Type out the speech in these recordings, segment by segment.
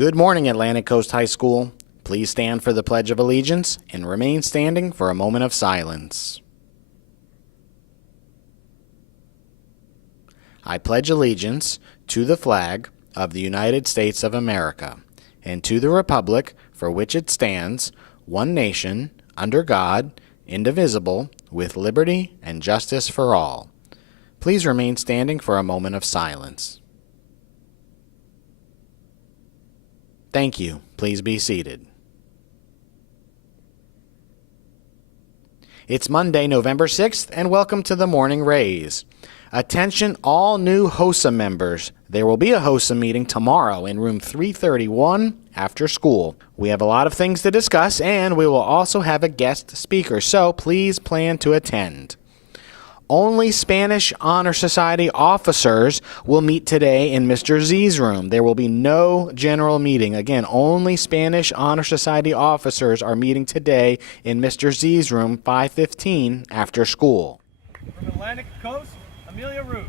Good morning, Atlantic Coast High School. Please stand for the Pledge of Allegiance and remain standing for a moment of silence. I pledge allegiance to the flag of the United States of America and to the republic for which it stands, one nation, under God, indivisible, with liberty and justice for all. Please remain standing for a moment of silence. Thank you. Please be seated. It's Monday, November 6th, and welcome to the Morning Raise. Attention all new HOSA members. There will be a HOSA meeting tomorrow in room 331 after school. We have a lot of things to discuss, and we will also have a guest speaker, so please plan to attend. Only Spanish Honor Society officers will meet today in Mr. Z's room. There will be no general meeting. Again, only Spanish Honor Society officers are meeting today in Mr. Z's room, 515 after school. From Atlantic Coast, Amelia Root.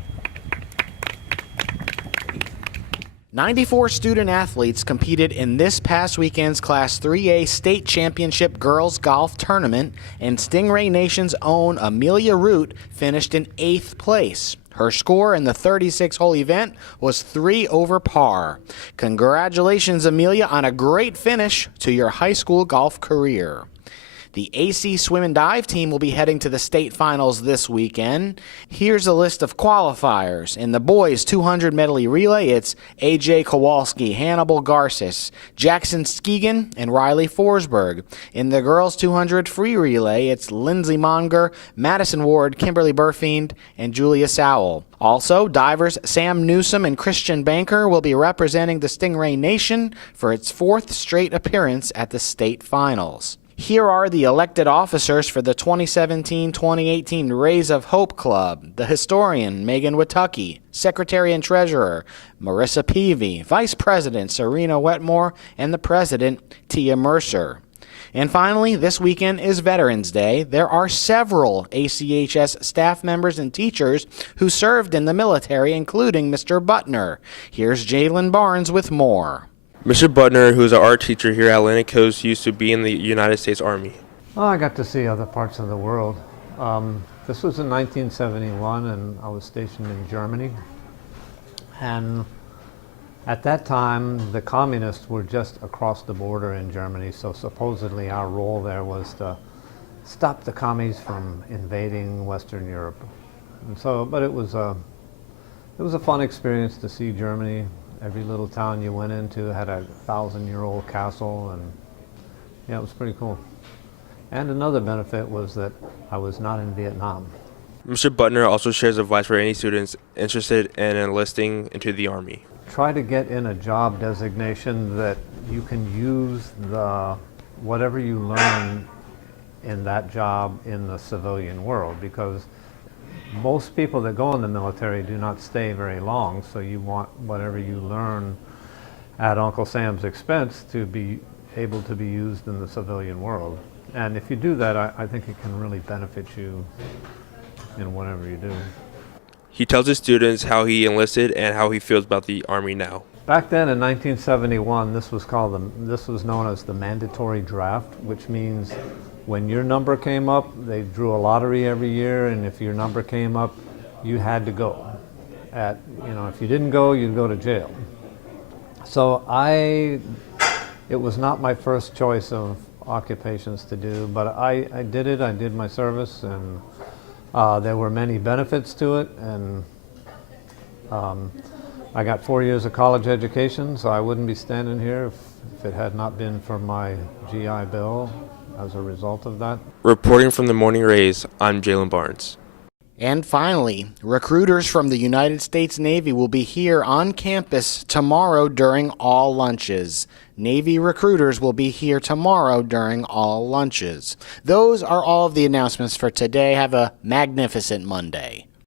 94 student athletes competed in this past weekend's Class 3A State Championship Girls Golf Tournament, and Stingray Nation's own Amelia Root finished in 8th place. Her score in the 36-hole event was 3 over par. Congratulations, Amelia, on a great finish to your high school golf career. The AC Swim and Dive team will be heading to the state finals this weekend. Here's a list of qualifiers. In the boys 200 medley relay, it's AJ Kowalski, Hannibal Garces, Jackson Skegan, and Riley Forsberg. In the girls 200 free relay, it's Lindsay Monger, Madison Ward, Kimberly Burfiend, and Julia Sowell. Also, divers Sam Newsom and Christian Banker will be representing the Stingray Nation for its 4th straight appearance at the state finals. Here are the elected officers for the 2017-2018 Rays of Hope Club: the historian, Megan Witucky; secretary and treasurer, Marissa Peavy; vice president, Serena Wetmore; and the president, Tia Mercer. And finally, this weekend is Veterans Day. There are several ACHS staff members and teachers who served in the military, including Mr. Butner. Here's Jalen Barnes with more. Mr. Butner, who is an art teacher here at Atlantic Coast, used to be in the United States Army. Well, I got to see other parts of the world. This was in 1971, and I was stationed in Germany. And at that time, the communists were just across the border in Germany, so supposedly our role there was to stop the commies from invading Western Europe. And so, but it was a fun experience to see Germany. Every little town you went into had a 1,000-year-old castle, and yeah, it was pretty cool. And another benefit was that I was not in Vietnam. Mr. Butner also shares advice for any students interested in enlisting into the Army. Try to get in a job designation that you can use whatever you learn in that job in the civilian world, because most people that go in the military do not stay very long, so you want whatever you learn at Uncle Sam's expense to be able to be used in the civilian world. And if you do that, I think it can really benefit you in whatever you do. He tells his students how he enlisted and how he feels about the Army now. Back then in 1971, this was known as the mandatory draft, which means when your number came up, they drew a lottery every year, and if your number came up, you had to go. If you didn't go, you'd go to jail. So it was not my first choice of occupations to do, but I did it. I did my service, and there were many benefits to it, and I got 4 years of college education, so I wouldn't be standing here if it had not been for my GI Bill as a result of that. Reporting from the Morning Rays, I'm Jalen Barnes. And finally, recruiters from the United States Navy will be here on campus tomorrow during all lunches. Navy recruiters will be here tomorrow during all lunches. Those are all of the announcements for today. Have a magnificent Monday.